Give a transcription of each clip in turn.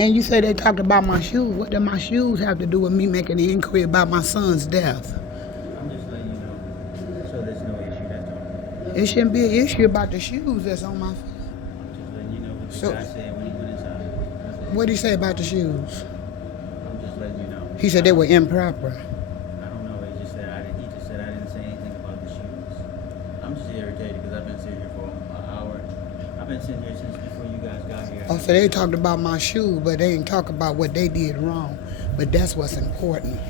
And you say they talked about my shoes. What do my shoes have to do with me making the inquiry about my son's death? I'm just letting you know, so there's no issue, that's all. It shouldn't be an issue about the shoes that's on my feet. I'm just letting you know what the guy said when he went inside. What did he say about the shoes? I'm just letting you know. He said they were improper. I don't know. He just said I didn't say anything about the shoes. I'm just irritated because I've been sitting here for an hour. I've been sitting here since before you guys got here. Oh, so they talked about my shoes, but they didn't talk about what they did wrong. But that's what's important.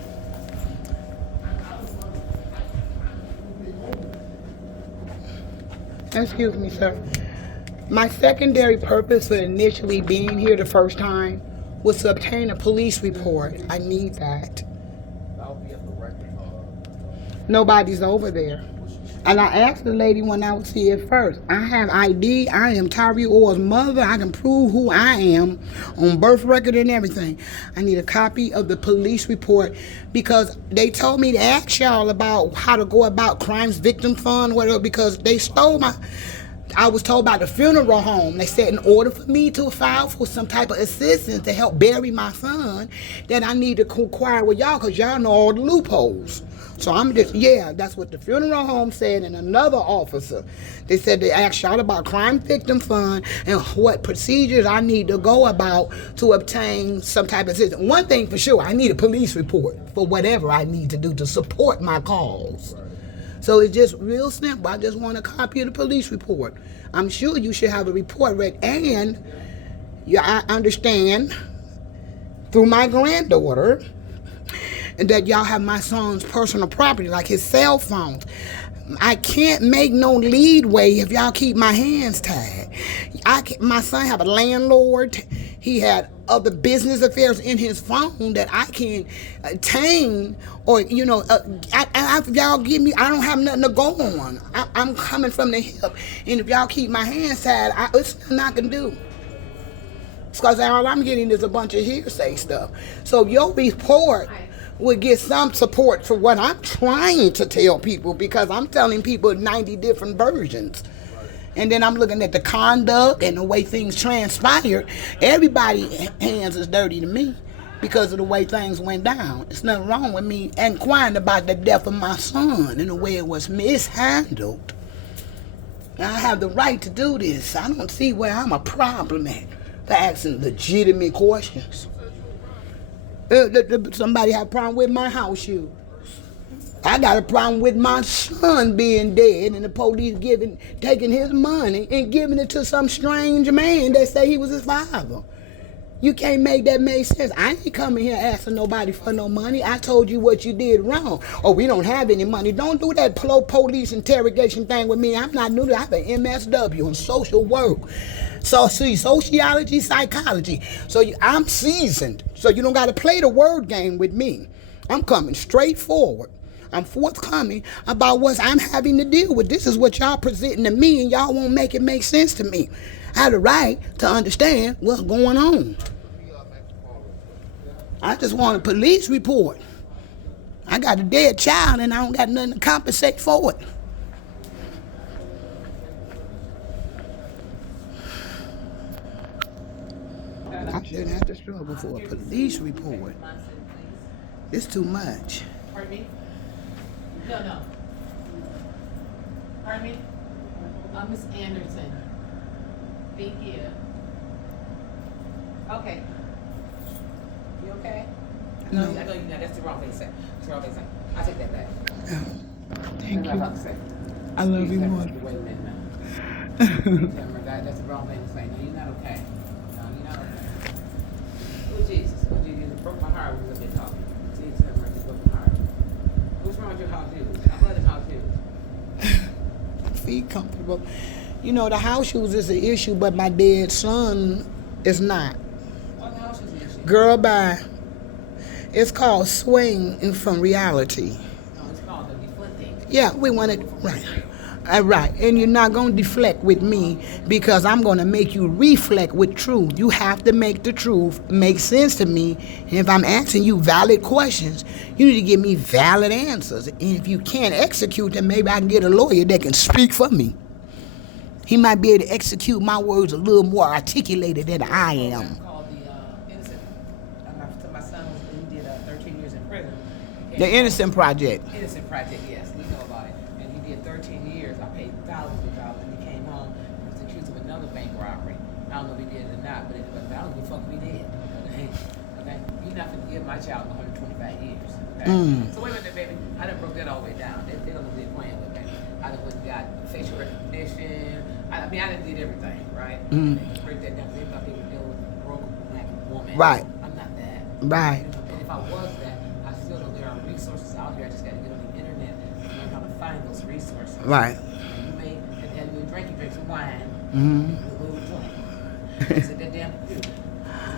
Excuse me, sir. My secondary purpose for initially being here the first time was to obtain a police report. I need that. Nobody's over there. And I asked the lady when I was here first. I have ID. I am Tyree Orr's mother. I can prove who I am on birth record and everything. I need a copy of the police report because they told me to ask y'all about how to go about crimes victim fund, whatever, because they stole my... I was told by the funeral home, they said in order for me to file for some type of assistance to help bury my son, that I need to inquire with y'all because y'all know all the loopholes. So I'm just, yeah, that's what the funeral home said, and another officer. They said they asked y'all about crime victim fund and what procedures I need to go about to obtain some type of assistance. One thing for sure, I need a police report for whatever I need to do to support my cause. So it's just real simple. I just want a copy of the police report. I'm sure you should have a report read. And I understand through my granddaughter that y'all have my son's personal property, like his cell phones. I can't make no leadway if y'all keep my hands tied. My son have a landlord. He had other business affairs in his phone that I can attain, or if y'all give me, I don't have nothing to go on. I'm coming from the hip, and if y'all keep my hands tied, it's nothing I can do. Because all I'm getting is a bunch of hearsay stuff. So your report would get some support for what I'm trying to tell people, because I'm telling people 90 different versions. And then I'm looking at the conduct and the way things transpired. Everybody's hands is dirty to me because of the way things went down. There's nothing wrong with me inquiring about the death of my son and the way it was mishandled. I have the right to do this. I don't see where I'm a problem at for asking legitimate questions. Somebody have a problem with my house shoes. I got a problem with my son being dead and the police taking his money and giving it to some strange man that say he was his father. You can't make that make sense. I ain't coming here asking nobody for no money. I told you what you did wrong. Oh, we don't have any money. Don't do that police interrogation thing with me. I'm not new to that. I have an MSW in social work. So see, sociology, psychology. So I'm seasoned. So you don't got to play the word game with me. I'm coming straight forward. I'm forthcoming about what I'm having to deal with. This is what y'all presenting to me, and y'all won't make it make sense to me. I have the right to understand what's going on. I just want a police report. I got a dead child, and I don't got nothing to compensate for it. I shouldn't have to struggle for a police report. It's too much. Pardon me? No. Pardon me? Miss Anderson. Thank you. Okay. You okay? No. I know you know that's the wrong thing to say. That's the wrong thing to say. I take that back. Thank That's you. what I was about to say. I love you more. Wait a minute now. That's the wrong thing to say. No, you're not okay. No, you're not okay. Oh, Jesus. Oh, Jesus. It broke my heart when we were talking. Jesus, have mercy. It broke my heart. What's wrong with your house shoes? I love them house shoes. Feet comfortable. You know, the house shoes is an issue, but my dead son is not. What house shoes is she? Girl, bye. It's called Swing from Reality. No, it's called the deflecting. Yeah, we want it right. Right, and you're not going to deflect with me because I'm going to make you reflect with truth. You have to make the truth make sense to me. And if I'm asking you valid questions, you need to give me valid answers. And if you can't execute them, maybe I can get a lawyer that can speak for me. He might be able to execute my words a little more articulated than I am. Called the The Innocent Project. Innocent Project, yes, we know about it. And he did 13 years. I paid thousands of dollars, and he came home and was accused of another bank robbery. I don't know if he did it or not, but I don't give a fuck if he did. Okay? You're not going to give my child 125 years. Okay? So wait a minute, baby. I done broke that all the way down. They don't know what they're playing with, baby. I done went and got facial recognition. I done did everything, right? They just break that down. They thought they would deal with a broke black woman. Right. I'm not that. Right. And if I was that, I still know there are resources out here. I just got to get on the internet and learn how to find those resources. Right. And you may have you drink some wine. Mm-hmm. A little drink. Sit that damn computer.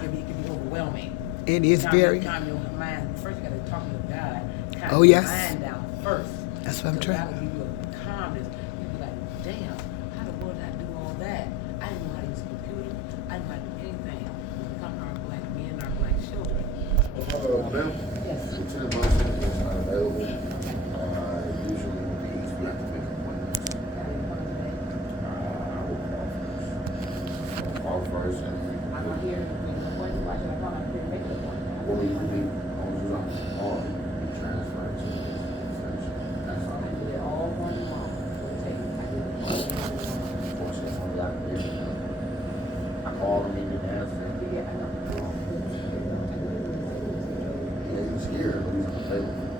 It can be overwhelming. It is very. Calm your mind. First, you got to talk to God. Calm Oh, your yes. mind down first. That's what I'm Because trying. God will give you a calmness. You'll be like, damn, how the world did I do all that? I didn't know how to use a computer. I didn't know how to do anything. When we come to our black men and our black children. Ma'am, Yes. Lieutenant Munson is not available. Usually when he's, we have to make appointments. I will call first. And I'm not here. Why should I call? I'm here to make an appointment. when we on the call, we transfer to the station. That's all. I did it all morning long. I did it all morning long. Unfortunately, one got there. I called him, he didn't answer. Yeah, I know. Yeah, he's here, but he's unavailable.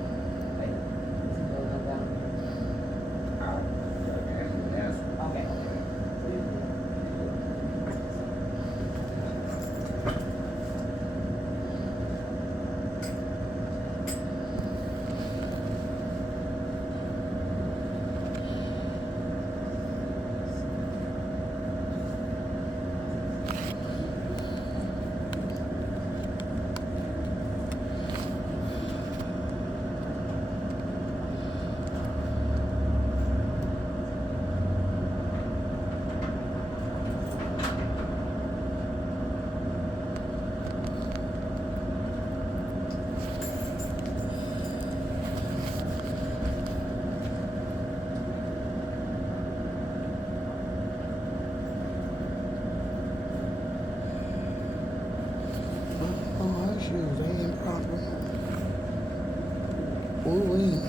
I didn't answer. Okay. Oh, her shoes, they ain't proper. Ooh-wee.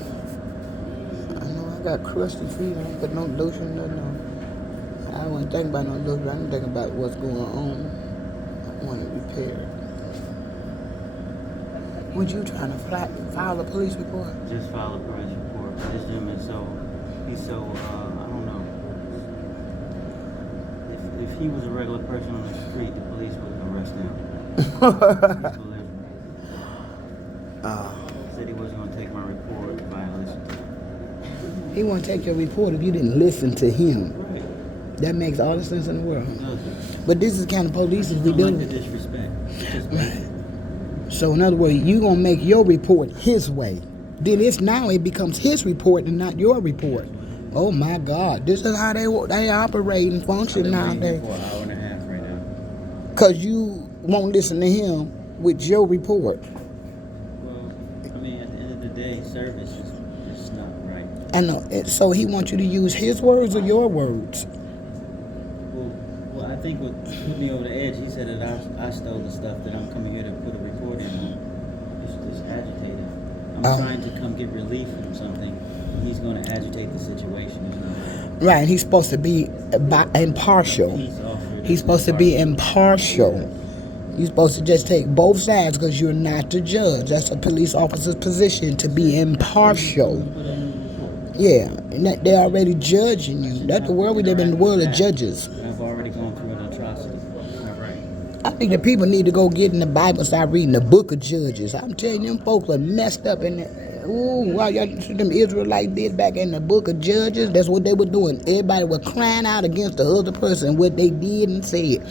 I know I got crusty feet. I ain't got no lotion, nothing on. I wasn't thinking about no lotion. I'm thinking about what's going on. I want it repaired. Would you trying to file a police report? Just file a police report. This gentleman he's so, I don't know. If he was a regular person on the street, the police wouldn't arrest him. Said he wasn't going to take my report violation. He won't take your report if you didn't listen to him. Right. That makes all the sense in the world. Doesn't. But this is the kind of police we Don't dealing like the with. disrespect. It's just Right. So in other words, you gonna make your report his way. Then it becomes his report and not your report. Oh my God, this is how they operate and function I've been nowadays. waiting for an hour and a half right now. Cause you won't listen to him with your report. Well, I mean, at the end of the day, service is not right. I know. So he wants you to use his words or your words. Well, I think what put me over the edge, he said that I stole the stuff that I'm coming here to put a report in on. It's agitated. I'm trying to come get relief from something, and he's going to agitate the situation. You know? Right. He's supposed to be impartial. He's supposed to be impartial. You're supposed to just take both sides because you're not the judge. That's a police officer's position, to be impartial. Yeah, and they're already judging you. That's the world we live in, the world of judges. I've already gone through an atrocity. All right. I think the people need to go get in the Bible and start reading the book of Judges. I'm telling you, them folks are messed up in there. Ooh, wow, y'all see them Israelites did back in the book of Judges? That's what they were doing. Everybody was crying out against the other person, what they did and said.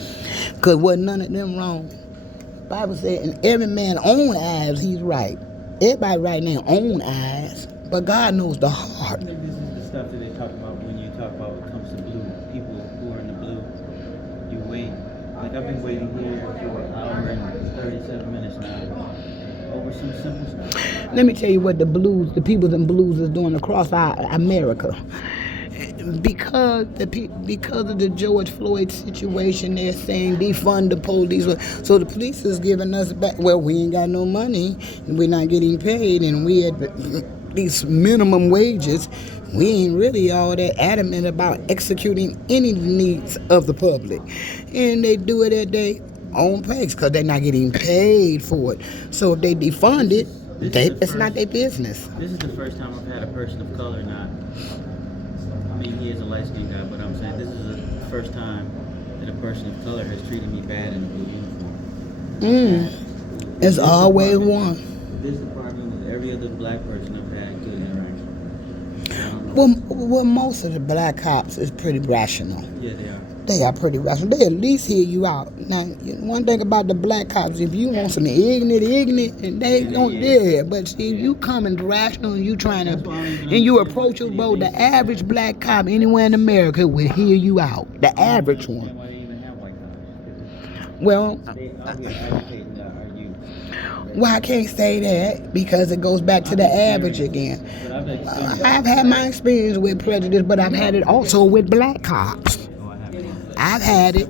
Because wasn't none of them wrong. The Bible said, in every man's own eyes, he's right. Everybody right in their own eyes. But God knows the heart. I think this is the stuff that they talk about when you talk about when it comes to blue. People who are in the blue, you wait. Like I've been waiting here for an hour and 37 minutes now over some simple stuff. Let me tell you what the people in blues is doing across our America. because of the George Floyd situation, they're saying defund the police. So the police is giving us back. Well, we ain't got no money, and we're not getting paid, and we had these minimum wages. We ain't really all that adamant about executing any needs of the public, and they do it at their own pace because they're not getting paid for it. So if they defund it, it's not their business. This is the first time I've had a person of color not. I mean, he is a light-skinned guy, but I'm saying this is the first time that a person of color has treated me bad in a blue uniform. It's always one. With this department, with every other black person, I've had good interaction. Well, most of the black cops is pretty rational. Yeah, they are. They are pretty rational. They at least hear you out. Now, one thing about the black cops, if you want some ignorant, and they don't, but see, if you coming rational and you trying to, and you approachable, the average black cop anywhere in America will hear you out. The average one. Why do you even have white cops? Well, They always advocating our youth. well, I can't say that because it goes back to the average again. But I've had my experience with prejudice, but I've had it also with black cops. I've had it,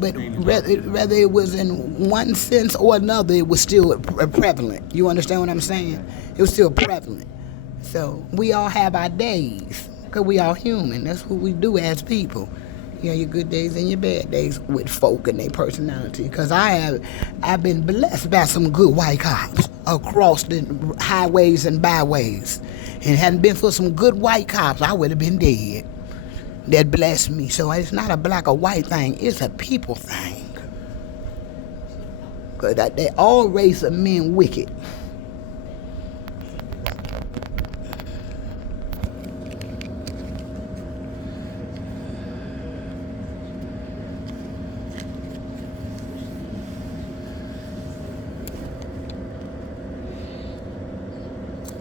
but whether it was in one sense or another, it was still prevalent. You understand what I'm saying? It was still prevalent. So we all have our days, because we all human. That's what we do as people. You know, your good days and your bad days with folk and their personality. Because I've been blessed by some good white cops across the highways and byways. And if it hadn't been for some good white cops, I would have been dead. That blessed me. So it's not a black or white thing, it's a people thing. Because they all race of men wicked.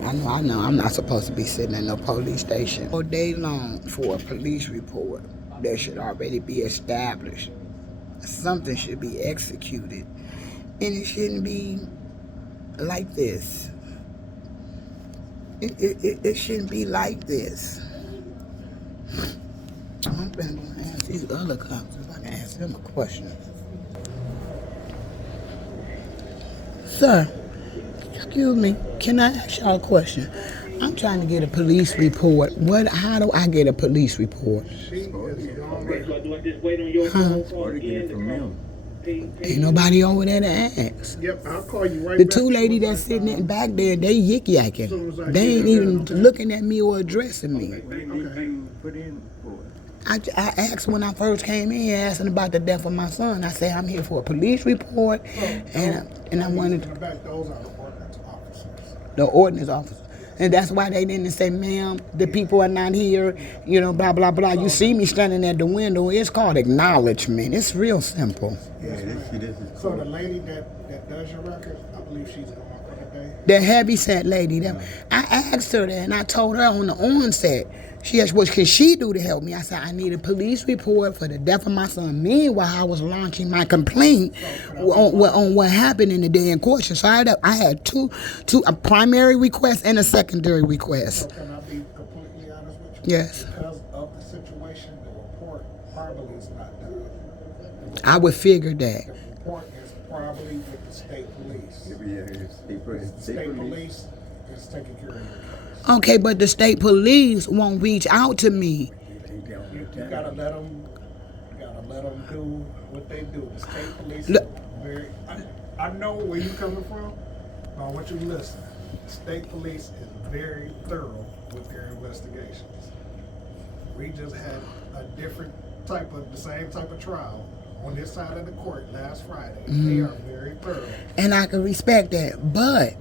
I know, I'm not supposed to be sitting at no police station all day long for a police report. That should already be established. Something should be executed. And it shouldn't be like this. It shouldn't be like this. I'm going to ask these other cops if I can ask them a question. Sir, excuse me, can I ask y'all a question? I'm trying to get a police report. How do I get a police report? Ain't nobody over there to ask. Yep, I'll call you right The back. two ladies that's sitting in back there, they yik-yakking. They ain't even looking at me or addressing me. I asked when I first came in, asking about the death of my son. I said, I'm here for a police report, and I wanted In the back, those are the ordnance officers. the ordinance officer. And that's why they didn't say, ma'am, the people are not here, you know, blah, blah, blah. You see me standing at the window. It's called acknowledgement. It's real simple. Yes, ma'am. So the lady that does your records, I believe she's gone for the day. The heavyset lady, I asked her that, and I told her on the onset, she asked, what can she do to help me? I said, I need a police report for the death of my son. Meanwhile, I was launching my complaint on what happened in the day in question. So I had two a primary request and a secondary request. So can I be completely honest with you? Yes. Because of the situation, the report probably is not done. I would figure that. The report is probably with the state police. The state police is taking care of your case. Okay, but the state police won't reach out to me. You gotta let them do what they do. The state police Look. is very. I know where you coming from, but I want you to listen. The state police is very thorough with their investigations. We just had a different the same type of trial on this side of the court last Friday. They are very thorough. And I can respect that. But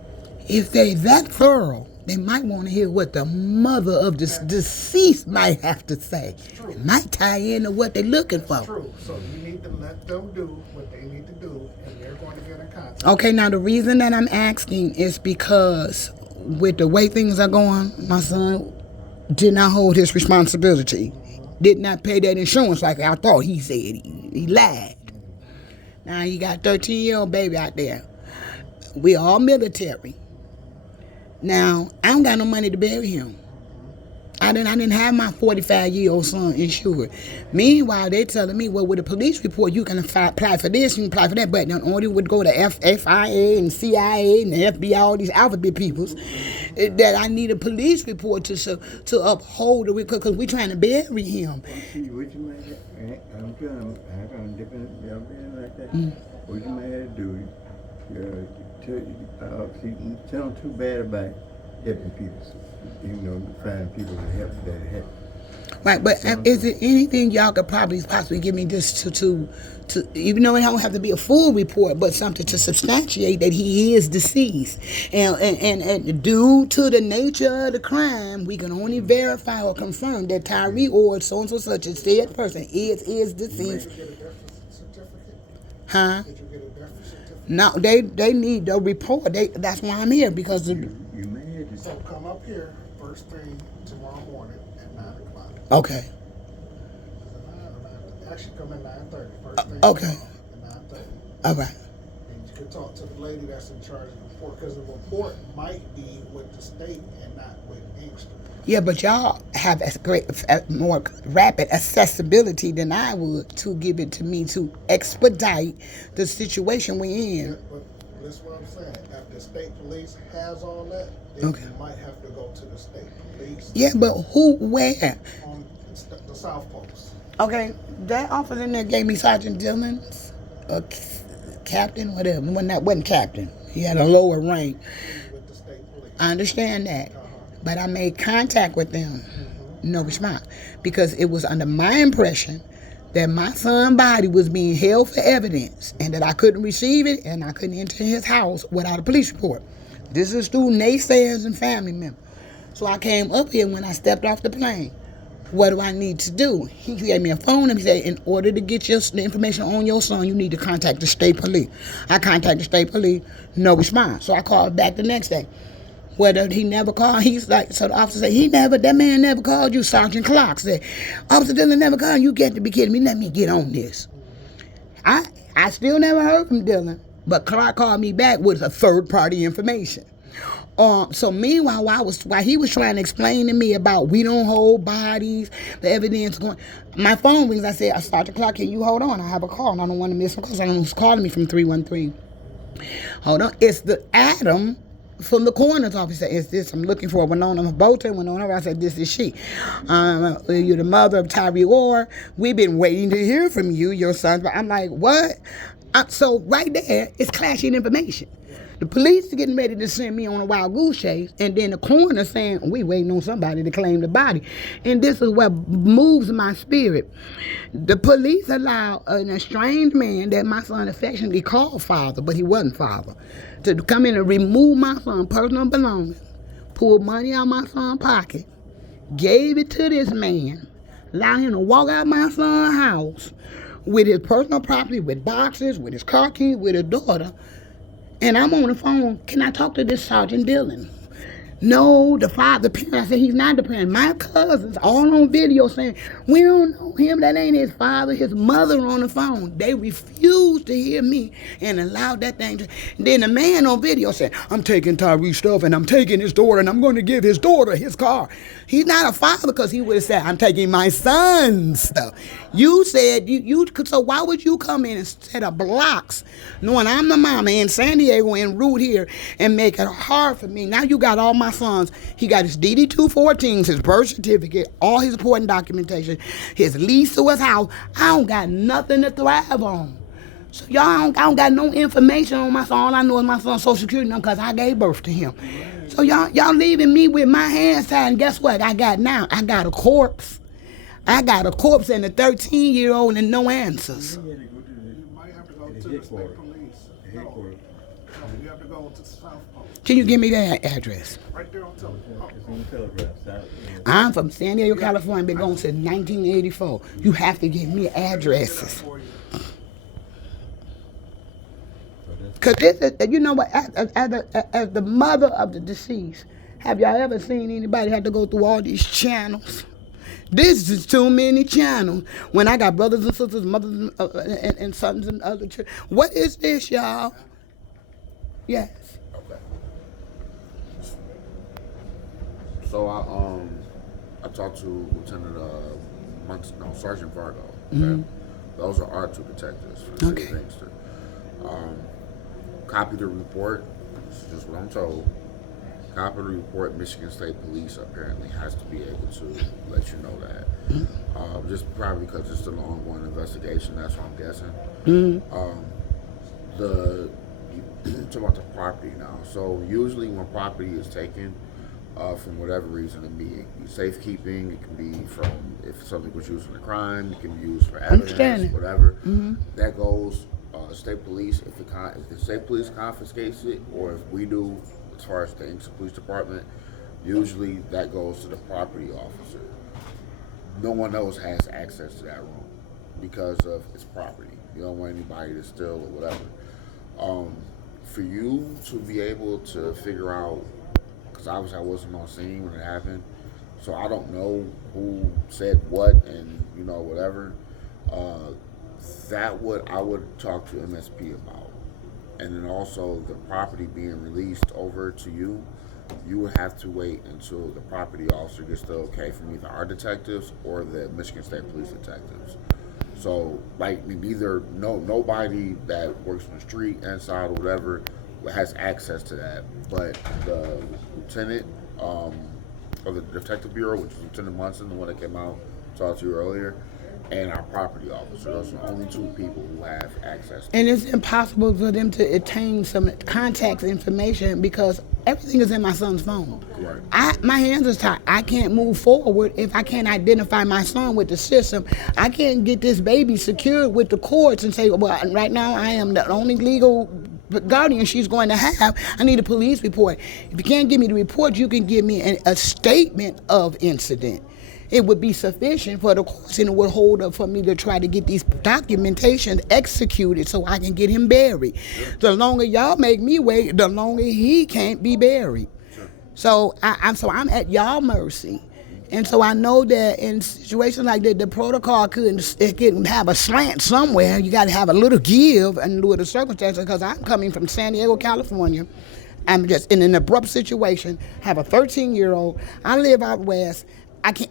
if they that thorough, they might want to hear what the mother of the deceased might have to say. It might tie into what they're looking for. True. So you need to let them do what they need to do, and they're going to get in contact. Okay, now the reason that I'm asking is because with the way things are going, my son did not hold his responsibility. Did not pay that insurance like I thought he said. He lied. Now you got a 13-year-old baby out there. We all military. Now, I don't got no money to bury him. I didn't have my 45-year-old son insured. Meanwhile, they telling me, well, with a police report, you can apply for this, you can apply for that, but then only would go to FIA and CIA and the FBI, all these alphabet peoples, that I need a police report to uphold the record because we're trying to bury him. See, what you might have, I'm trying to different like that. What you might have to do, tell them too bad about helping people. You know, find people to help that help. Right, but is there anything y'all could possibly give me just to even though it don't have to be a full report, but something to substantiate that he is deceased, and due to the nature of the crime, we can only verify or confirm that Tyree Orr, so and so such a said person is deceased. Did you get a death certificate? Huh? Did you get a death certificate? No, they need the report. That's why I'm here because You may have to So come up here first thing tomorrow morning at 9 o'clock. okay. Actually, come at 9:30. First thing Okay. tomorrow at 9:30. All right. And you can talk to the lady that's in charge of the report because the report might be with the state and not with Inkster. Yeah, but y'all have more rapid accessibility than I would to give it to me to expedite the situation we're in. But listen what I'm saying. If the state police has all that, then Okay. you might have to go to the state police Yeah, but where? on the South Post. Okay, that officer in there gave me Sergeant Dillon's, captain, whatever. Wasn't captain. He had a lower rank. With the state police. I understand that. But I made contact with them. No response. Because it was under my impression that my son's body was being held for evidence and that I couldn't receive it and I couldn't enter his house without a police report. This is through naysayers and family members. So I came up here when I stepped off the plane. What do I need to do? He gave me a phone and he said, in order to get the information on your son, you need to contact the state police. I contacted the state police, no response. So I called back the next day. Whether he never called, he's like, so the officer said, that man never called you. Sergeant Clark said, Officer Dillon never called you. Got to be kidding me. Let me get on this. I still never heard from Dillon, but Clark called me back with a third-party information. So meanwhile, while he was trying to explain to me about we don't hold bodies, the evidence going, my phone rings. I said, Sergeant Clark, can you hold on? I have a call and I don't want to miss a call. So I don't know who's calling me from 313. Hold on. It's the Adam from the coroner's office. Is this? I'm looking for Winona Humphrey-Bolton. I said, this is she. You're the mother of Tyree Orr. We've been waiting to hear from you, your son. But I'm like, what? So right there, it's clashing information. The police are getting ready to send me on a wild goose chase, and then the coroner saying, we waiting on somebody to claim the body. And this is what moves my spirit. The police allowed an estranged man that my son affectionately called father, but he wasn't father, to come in and remove my son's personal belongings, pull money out of my son's pocket, gave it to this man, allowed him to walk out my son's house with his personal property, with boxes, with his car keys, with his daughter. And I'm on the phone. Can I talk to this Sergeant Dillon? No, the parent. I said, he's not the parent. My cousins, all on video saying, we don't know him. That ain't his father. His mother on the phone. They refused to hear me and allowed that thing to. Then the man on video said, I'm taking Tyree's stuff and I'm taking his daughter and I'm going to give his daughter his car. He's not a father because he would have said, I'm taking my son's stuff. You said, so why would you come in and set up blocks knowing I'm the mama in San Diego and root here and make it hard for me? Now you got all my sons. He got his DD-214s, his birth certificate, all his important documentation, his lease to his house. I don't got nothing to thrive on. So I don't got no information on my son. All I know is my son's social security number because I gave birth to him. So y'all leaving me with my hands tied, and guess what I got now? I got a corpse. I got a corpse and a 13-year-old and no answers. You might have to go to the state police. No, you have to go to the South Post. Can you give me that address? Right there on telephone. It's on Telegraph. I'm from San Diego, California. Been going since 1984. You have to give me addresses. Because this is, you know what, as the mother of the deceased, have y'all ever seen anybody have to go through all these channels? This is too many channels. When I got brothers and sisters, mothers and sons and other children. What is this, y'all? Yes. Okay. So I talked to Lieutenant Sergeant Vargo. Okay? Those are our two detectives for the city of Inkster. Copy the report. This is just what I'm told. Copy the report. Michigan State Police apparently has to be able to let you know that. Just probably because it's still an ongoing investigation. That's what I'm guessing. Talk about the property now. So usually when property is taken, from whatever reason, it can be safekeeping. It can be from if something was used in a crime. It can be used for evidence, whatever. That goes state police. If the state police confiscates it, or if we do, as far as the Inkster Police Department, usually that goes to the property officer. No one else has access to that room because of its property. You don't want anybody to steal or whatever. For you to be able to figure out, because obviously I wasn't on scene when it happened, so I don't know who said what and whatever. I would talk to MSP about, and then also the property being released over to you. You would have to wait until the property officer gets the okay from either our detectives or the Michigan State Police detectives. So, like, nobody that works on the street, inside, or whatever, has access to that. But the lieutenant of the Detective Bureau, which is Lieutenant Munson, the one that came out, talked to you earlier, and our property officer. Those are the only two people who have access to And it's impossible for them to attain some contact information because everything is in my son's phone. Right. My hands are tied. I can't move forward if I can't identify my son with the system. I can't get this baby secured with the courts and say, well, right now I am the only legal guardian she's going to have. I need a police report. If you can't give me the report, you can give me a statement of incident. It would be sufficient for the courts, and it would hold up for me to try to get these documentations executed so I can get him buried. Sure. The longer y'all make me wait, the longer he can't be buried. Sure. So I'm at y'all mercy. And so I know that in situations like that, the protocol could have a slant somewhere. You got to have a little give under the circumstances, because I'm coming from San Diego, California. I'm just in an abrupt situation, have a 13-year-old. I live out west. I can't.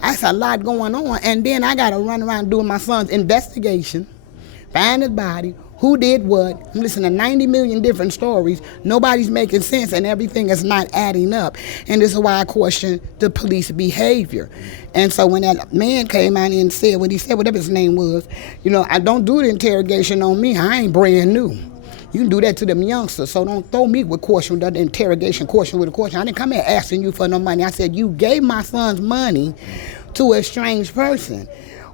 That's a lot going on. And then I got to run around doing my son's investigation, find his body, who did what. I'm listening to 90 million different stories. Nobody's making sense, and everything is not adding up. And this is why I question the police behavior. And so when that man came out and said what he said, whatever his name was, I don't do the interrogation on me. I ain't brand new. You can do that to them youngsters, so don't throw me with caution, the interrogation, caution with a caution. I didn't come here asking you for no money. I said, you gave my son's money to a strange person.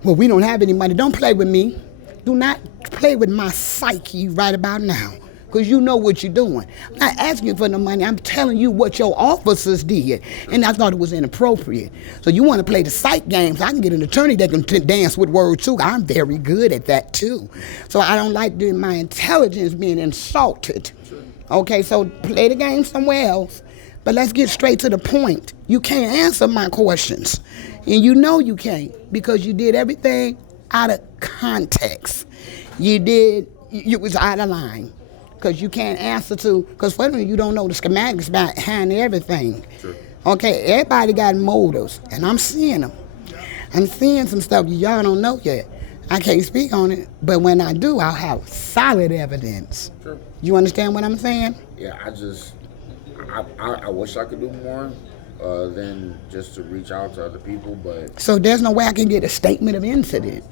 Well, we don't have any money. Don't play with me. Do not play with my psyche right about now, because you know what you're doing. I'm not asking you for no money. I'm telling you what your officers did, and I thought it was inappropriate. So you want to play the psych games. I can get an attorney that can dance with words, too. I'm very good at that, too. So I don't like my intelligence being insulted. Okay, so play the game somewhere else, but let's get straight to the point. You can't answer my questions, and you know you can't, because you did everything out of context. You was out of line. Because you can't answer because first you don't know the schematics behind everything. Sure. Okay, everybody got motives, and I'm seeing them. I'm seeing some stuff y'all don't know yet. I can't speak on it, but when I do, I'll have solid evidence. Sure. You understand what I'm saying? Yeah, I wish I could do more than just to reach out to other people, but... So there's no way I can get a statement of incident.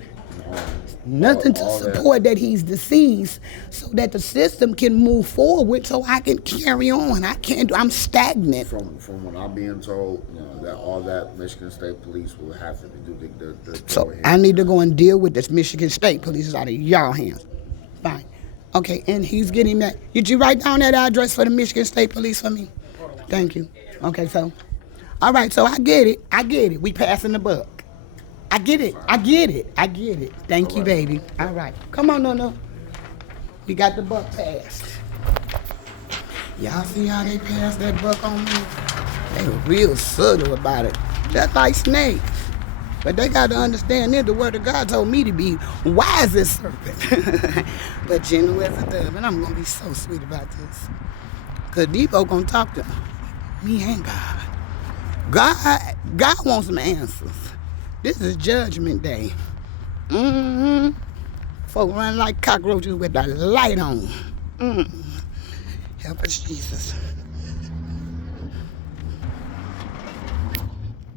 Nothing to support that he's deceased, so that the system can move forward, so I can carry on. I'm stagnant. From what I'm being told, that all that Michigan State Police will have to do the so I need to go and deal with this Michigan State Police. It's out of y'all hands. Fine. Okay, and he's getting that. Did you write down that address for the Michigan State Police for me? Thank you. Okay, so, all right, so I get it. We passing the buck. I get it. Thank you, baby. All right. Come on, no. We got the buck passed. Y'all see how they passed that buck on me? They were real subtle about it. Just like snakes. But they got to understand that the word of God told me to be wise as serpent, but gentle as a dove. And I'm going to be so sweet about this. Because Depot going to talk to me and God. God wants some answers. This is Judgment Day. Folk run like cockroaches with the light on. Help us, Jesus.